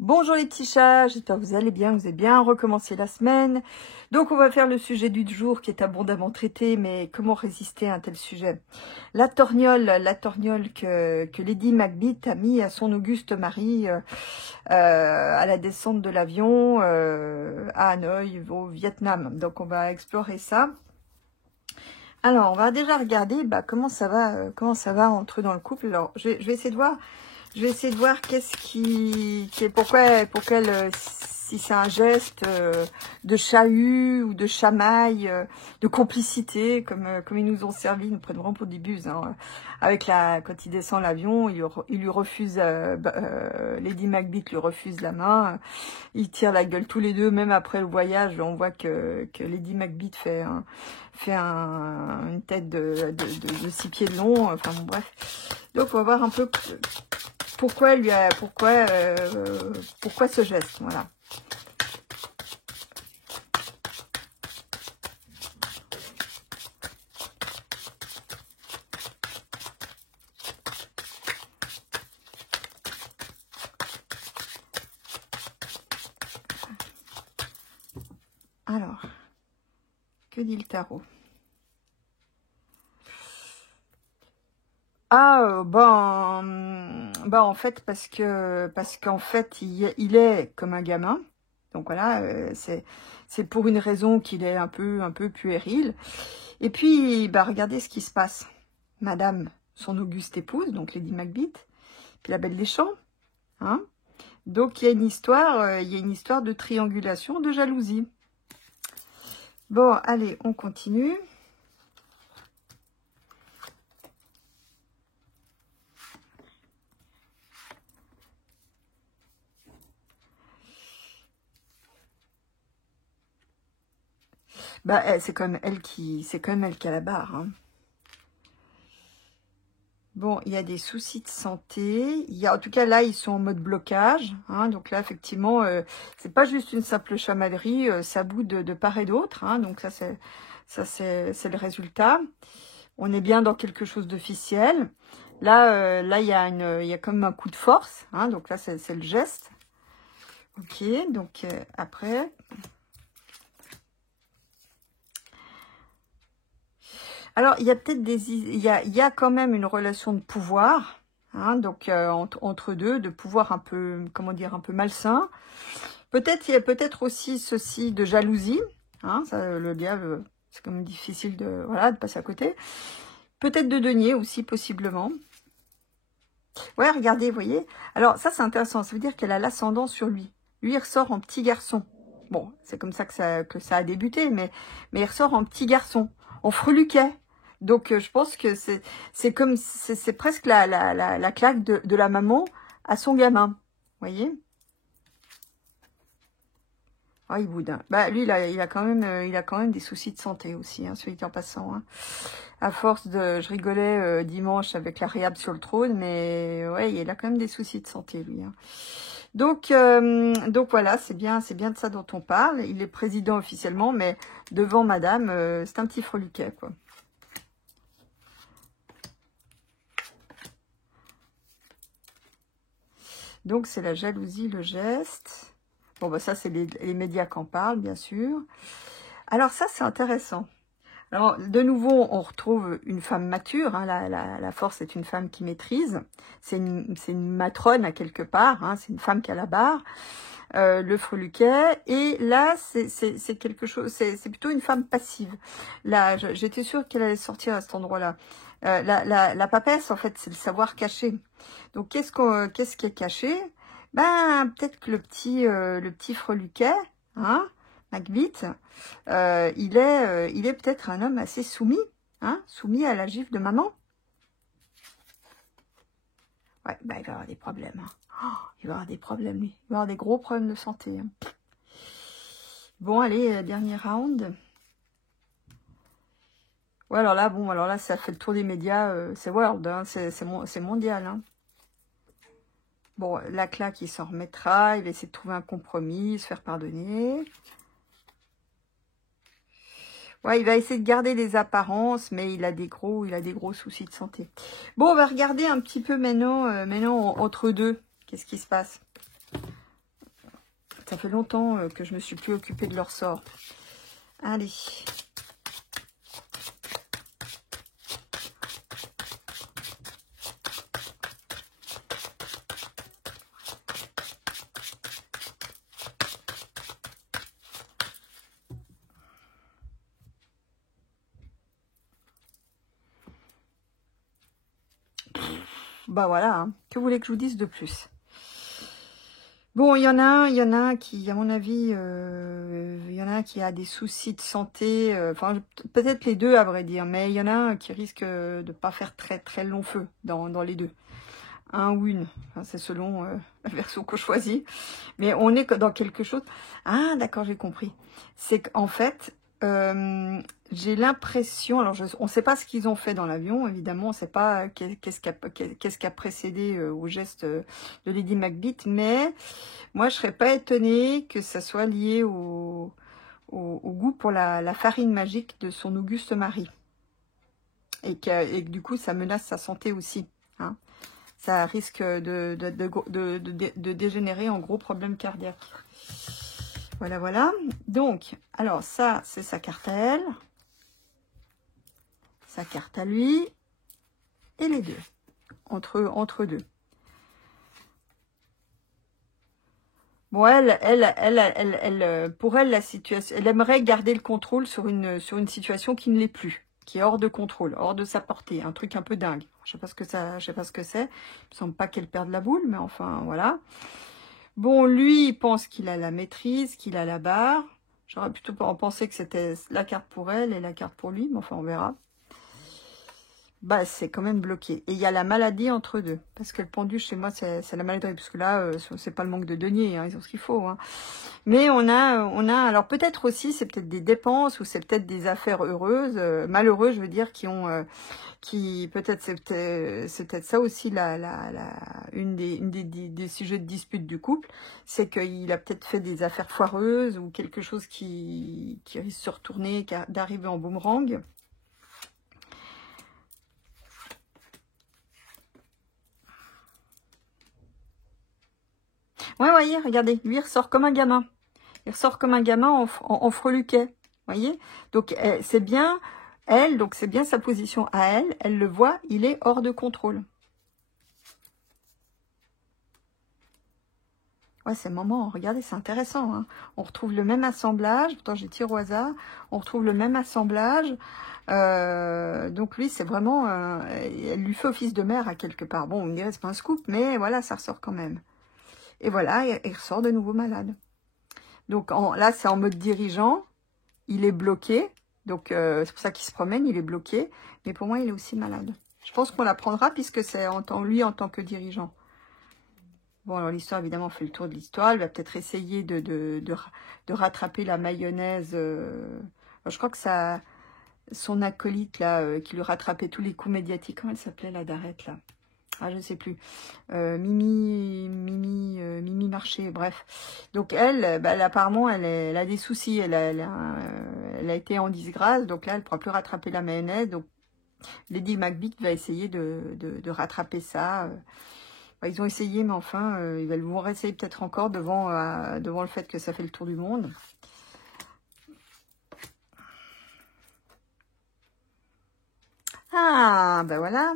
Bonjour les petits chats, j'espère que vous allez bien, vous avez bien recommencé la semaine. Donc on va faire le sujet du jour qui est abondamment traité, mais comment résister à un tel sujet? La torgnole que Lady Macbeth a mis à son auguste mari à la descente de l'avion à Hanoï au Vietnam. Donc on va explorer ça. Alors on va déjà regarder comment ça va entre eux dans le couple. Alors je vais essayer de voir. Je vais essayer de voir qu'est-ce qui est pourquoi elle, si c'est un geste de chahut ou de chamaille, de complicité, comme ils nous ont servi, ils nous prennent vraiment pour des buses. Hein. Quand il descend l'avion, il lui refuse, Lady Macbeth lui refuse la main, ils tirent la gueule tous les deux, même après le voyage, on voit que Lady Macbeth une tête de 6 pieds de long, enfin bon bref. Donc on va voir un peu pourquoi ce geste, voilà. Alors, que dit le tarot? En fait, parce qu'en fait, il est comme un gamin. Donc voilà, c'est pour une raison qu'il est un peu puéril. Et puis, regardez ce qui se passe. Madame, son auguste épouse, donc Lady Macbeth, puis la Belle des Champs, hein. Donc il y a une histoire de triangulation, de jalousie. Bon, allez, on continue. C'est quand même elle qui a la barre. Hein. Bon, il y a des soucis de santé. En tout cas, là, ils sont en mode blocage. Hein, donc là, effectivement, c'est pas juste une simple chamaillerie. Ça boude de part et d'autre. Hein, donc ça, c'est le résultat. On est bien dans quelque chose d'officiel. Là, il y a comme un coup de force. Hein, donc là, c'est le geste. Ok, donc après... Alors, il y a peut-être il y a quand même une relation de pouvoir, hein, donc entre deux, de pouvoir un peu, comment dire, un peu malsain. Peut-être, il y a peut-être aussi ceci de jalousie, hein, ça, le diable, c'est quand même difficile de passer à côté. Peut-être de denier aussi, possiblement. Ouais, regardez, vous voyez. Alors, ça, c'est intéressant, ça veut dire qu'elle a l'ascendant sur lui. Lui, il ressort en petit garçon. Bon, c'est comme ça que ça a débuté, mais il ressort en petit garçon, en freluquet. Donc, je pense que c'est presque la claque de la maman à son gamin. Vous voyez? Ah, il boude. Lui, il a quand même des soucis de santé aussi, hein, celui qui est en passant. Hein. À force je rigolais dimanche avec la réhab sur le trône, mais ouais, il a quand même des soucis de santé, lui. Hein. Donc voilà, c'est bien de ça dont on parle. Il est président officiellement, mais devant madame, c'est un petit freluquet, quoi. Donc, c'est la jalousie, le geste. Bon, ça, c'est les médias qui en parlent, bien sûr. Alors, ça, c'est intéressant. Alors, de nouveau, on retrouve une femme mature. Hein, la force est une femme qui maîtrise. C'est une matrone, à quelque part. Hein, c'est une femme qui a la barre. Le freluquet. Et là, c'est quelque chose... C'est plutôt une femme passive. Là, j'étais sûre qu'elle allait sortir à cet endroit-là. La papesse, en fait, c'est le savoir caché. Donc, qu'est-ce qui est caché? Peut-être que le petit freluquet, hein, Macbeth, il est peut-être un homme assez soumis, hein, soumis à la gifle de maman. Ouais, il va avoir des problèmes. Hein. Oh, il va avoir des problèmes, lui. Il va avoir des gros problèmes de santé. Hein. Bon, allez, dernier round. Ouais, alors là, ça fait le tour des médias. C'est world, hein, c'est mondial. Hein. Bon, la claque, il s'en remettra. Il va essayer de trouver un compromis, se faire pardonner. Ouais, il va essayer de garder les apparences, mais il a des gros soucis de santé. Bon, on va regarder un petit peu maintenant entre deux. Qu'est-ce qui se passe? ça fait longtemps que je me suis plus occupée de leur sort. Allez. Bah voilà, hein. Que vous voulez que je vous dise de plus? Bon, il y en a un qui, à mon avis, il y en a un qui a des soucis de santé, enfin, peut-être les deux, à vrai dire, mais il y en a un qui risque de pas faire très très long feu dans les deux. Un ou une, enfin, c'est selon la version que je choisis. Mais on est dans quelque chose... Ah, d'accord, j'ai compris. C'est qu'en fait, j'ai l'impression... Alors, on ne sait pas ce qu'ils ont fait dans l'avion, évidemment. On ne sait pas qu'est-ce qui a précédé au geste de Lady Macbeth. Mais moi, je ne serais pas étonnée que ça soit lié au goût pour la farine magique de son auguste mari. Et que du coup, ça menace sa santé aussi. Hein. Ça risque de dégénérer en gros problème cardiaque. Voilà, voilà. Donc, alors ça, c'est sa carte à elle. Sa carte à lui. Et les deux. Entre deux. Bon, pour elle, la situation, elle aimerait garder le contrôle sur une situation qui ne l'est plus, qui est hors de contrôle, hors de sa portée, un truc un peu dingue. Je sais pas ce que c'est. Il me semble pas qu'elle perde la boule, mais enfin, voilà. Bon, lui, il pense qu'il a la maîtrise, qu'il a la barre. J'aurais plutôt pensé que c'était la carte pour elle et la carte pour lui, mais enfin, on verra. Bah, c'est quand même bloqué. Et il y a la maladie entre deux. Parce que le pendu, chez moi, c'est la maladie. Parce que là, c'est pas le manque de deniers, hein, ils ont ce qu'il faut. Hein. Mais on a, alors peut-être aussi, c'est peut-être des dépenses ou c'est peut-être des affaires heureuses, malheureuses, je veux dire, qui peut-être c'est peut-être ça aussi une des sujets de dispute du couple, c'est qu'il a peut-être fait des affaires foireuses ou quelque chose qui risque de se retourner, d'arriver en boomerang. Ouais, voyez, regardez, lui il ressort comme un gamin. Il ressort comme un gamin en freluquet. Voyez? Donc c'est bien elle, donc c'est bien sa position à elle. Elle le voit, il est hors de contrôle. Ouais, c'est le moment. Regardez, c'est intéressant. Hein. On retrouve le même assemblage. Pourtant, j'ai tiré au hasard. On retrouve le même assemblage. Donc lui, c'est vraiment... elle lui fait office de mère à quelque part. Bon, on dirait c'est pas un scoop, mais voilà, ça ressort quand même. Et voilà, il ressort de nouveau malade. Donc là, c'est en mode dirigeant. Il est bloqué. Donc c'est pour ça qu'il se promène, il est bloqué. Mais pour moi, il est aussi malade. Je pense qu'on l'apprendra puisque c'est lui en tant que dirigeant. Bon, alors l'histoire, évidemment, fait le tour de l'histoire. Elle va peut-être essayer de rattraper la mayonnaise. Je crois que son acolyte, là, qui lui rattrapait tous les coups médiatiques. Comment elle s'appelait, la Darette, là? Ah, je ne sais plus. Mimi Marché, bref. Donc elle, apparemment, elle a des soucis. Elle a été en disgrâce. Donc là, elle ne pourra plus rattraper la mayonnaise. Donc Lady Macbeth va essayer de rattraper ça. Ils ont essayé, mais enfin, ils vont réessayer peut-être encore devant le fait que ça fait le tour du monde. Ah, ben voilà.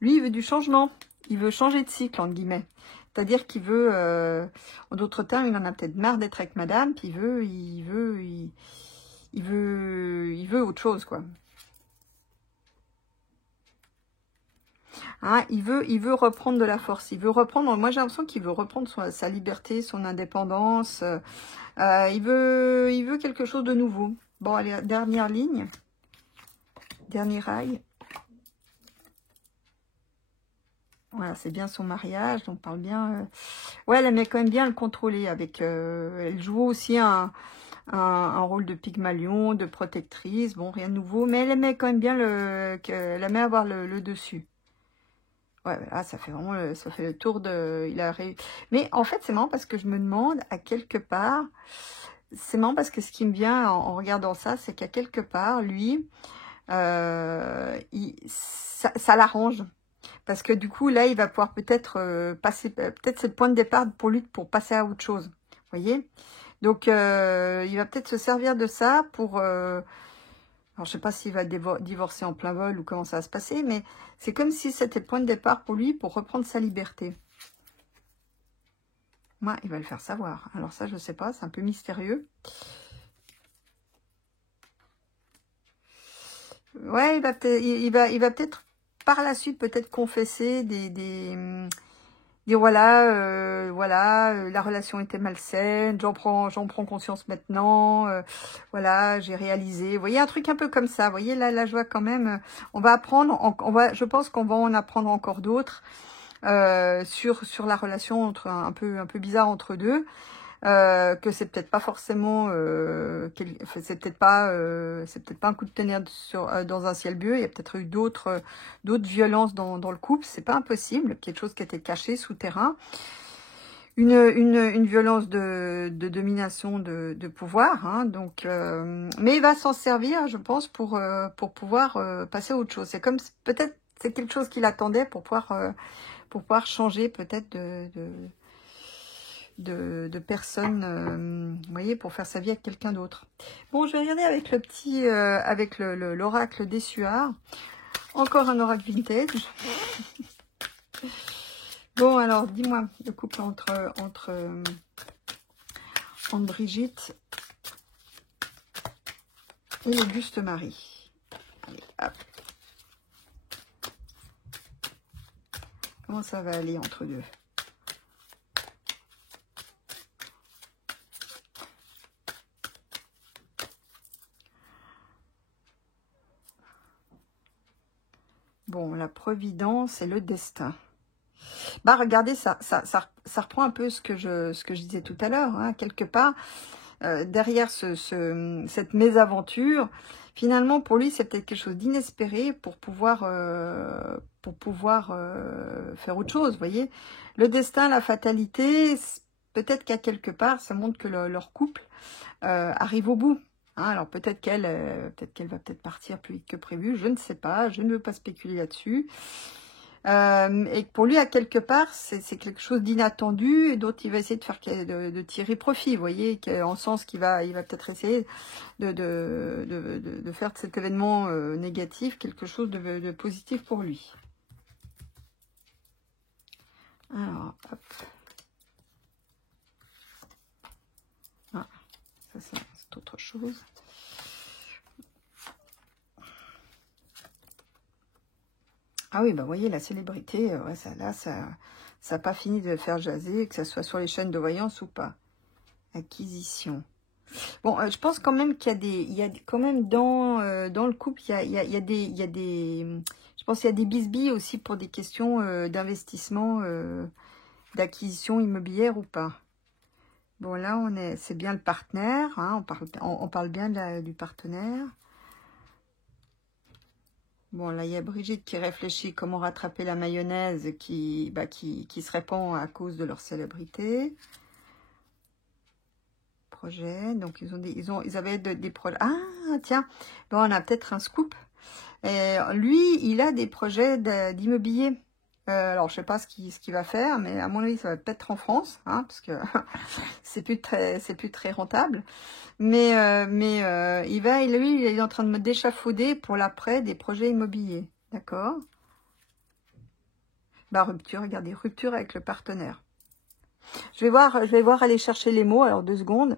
Lui, il veut du changement. Il veut changer de cycle, entre guillemets. C'est-à-dire qu'il veut, en d'autres termes, il en a peut-être marre d'être avec madame, puis il veut autre chose, quoi. Hein, il veut reprendre de la force. Il veut reprendre. Moi, j'ai l'impression qu'il veut reprendre sa liberté, son indépendance. Il veut quelque chose de nouveau. Bon, allez, dernière ligne. Dernier rail. Voilà, c'est bien son mariage. On parle bien. Ouais, elle aimait quand même bien le contrôler. Elle joue aussi un rôle de Pygmalion, de protectrice. Bon, rien de nouveau. Mais elle aimait quand même bien elle aimait avoir le dessus. Ouais, là, ça fait vraiment ça fait le tour de... Mais en fait, c'est marrant parce que je me demande, à quelque part... C'est marrant parce que ce qui me vient en regardant ça, c'est qu'à quelque part, lui, ça l'arrange. Parce que du coup, là, il va pouvoir peut-être passer... Peut-être c'est le point de départ pour lui pour passer à autre chose. voyez. Donc, il va peut-être se servir de ça pour... alors, je sais pas s'il va divorcer en plein vol ou comment ça va se passer, mais c'est comme si c'était le point de départ pour lui pour reprendre sa liberté. Moi, il va le faire savoir. Alors ça, je sais pas, c'est un peu mystérieux. Ouais, il va peut-être par la suite peut-être confesser dire voilà, la relation était malsaine, j'en prends conscience maintenant, voilà, j'ai réalisé. Vous voyez, un truc un peu comme ça. Vous voyez, là, je vois quand même, on va apprendre, je pense qu'on va en apprendre encore d'autres sur la relation entre un peu bizarre entre deux. Que c'est peut-être pas forcément c'est peut-être pas un coup de tonnerre dans un ciel bleu. Il y a peut-être eu d'autres violences dans le couple. C'est pas impossible, quelque chose qui était caché souterrain, une violence de domination, de pouvoir, hein. Donc mais il va s'en servir, je pense, pour pouvoir passer à autre chose. C'est comme peut-être c'est quelque chose qu'il attendait pour pouvoir changer peut-être de personnes, vous voyez, pour faire sa vie avec quelqu'un d'autre. Bon, je vais regarder avec le petit, avec l'oracle des Suards. Encore un oracle vintage. Bon, alors, dis-moi, le couple entre Brigitte et l'Auguste Marie. Allez, hop. Comment ça va aller entre deux? Bon, la providence et le destin. Bah, regardez, ça reprend un peu ce que je disais tout à l'heure, hein, quelque part. Derrière cette mésaventure, finalement, pour lui, c'est peut-être quelque chose d'inespéré pour pouvoir faire autre chose, vous voyez. Le destin, la fatalité, peut-être qu'à quelque part, ça montre que leur couple arrive au bout. Hein, alors peut-être qu'elle va peut-être partir plus vite que prévu, je ne sais pas, je ne veux pas spéculer là-dessus. Et pour lui, à quelque part, c'est quelque chose d'inattendu et dont il va essayer de faire de tirer profit. Vous voyez, en sens qu'il va peut-être essayer de faire de cet événement négatif quelque chose de positif pour lui. Alors, hop. Ah, ça c'est autre chose. Ah oui, bah vous voyez, la célébrité, ouais, ça n'a pas fini de faire jaser, que ce soit sur les chaînes de voyance ou pas. Acquisition. Bon, je pense quand même qu'il y a quand même dans le couple, il y a des, je pense qu'il y a des bisbilles aussi pour des questions d'investissement, d'acquisition immobilière ou pas. Bon, là, c'est bien le partenaire, hein, on parle bien du partenaire. Bon, là, il y a Brigitte qui réfléchit comment rattraper la mayonnaise qui se répand à cause de leur célébrité. Projet, donc ils avaient des projets. Ah, tiens, bon, on a peut-être un scoop. Et lui, il a des projets d'immobilier. Alors, je sais pas ce qu'il va faire, mais à mon avis, ça va peut-être en France, hein, parce que c'est plus très rentable. Mais lui, il est en train de me d'échafauder pour l'après des projets immobiliers. D'accord? Bah, rupture, regardez, rupture avec le partenaire. Je vais voir aller chercher les mots, alors 2 secondes.